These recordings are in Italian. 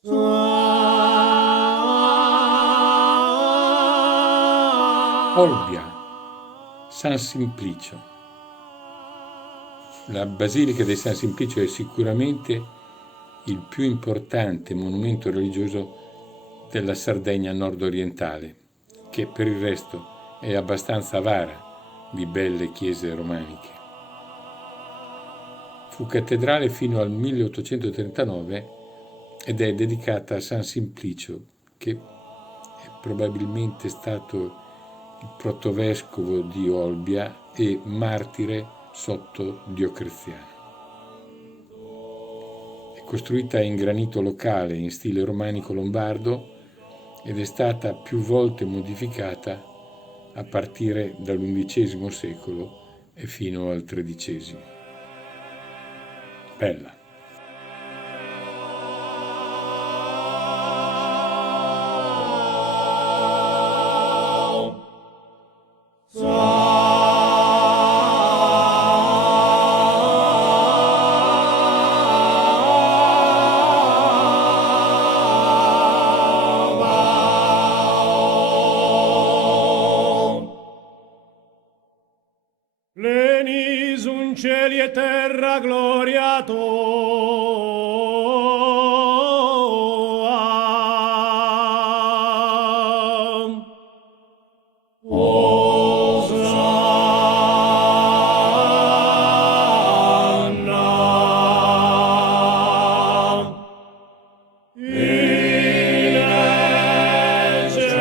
Olbia, San Simplicio. La Basilica di San Simplicio è sicuramente il più importante monumento religioso della Sardegna nord-orientale, che per il resto è abbastanza avara di belle chiese romaniche. Fu cattedrale fino al 1839 ed è dedicata a San Simplicio, che è probabilmente stato il protovescovo di Olbia e martire sotto Diocleziano. È costruita in granito locale in stile romanico lombardo ed è stata più volte modificata a partire dall'XI secolo e fino al XIII. Bella. Plenis un cieli e terra gloria tua. Osanna in excelsis.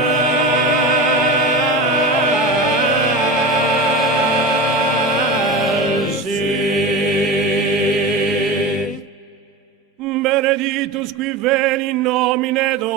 Benedictus qui veni in nomine Domini.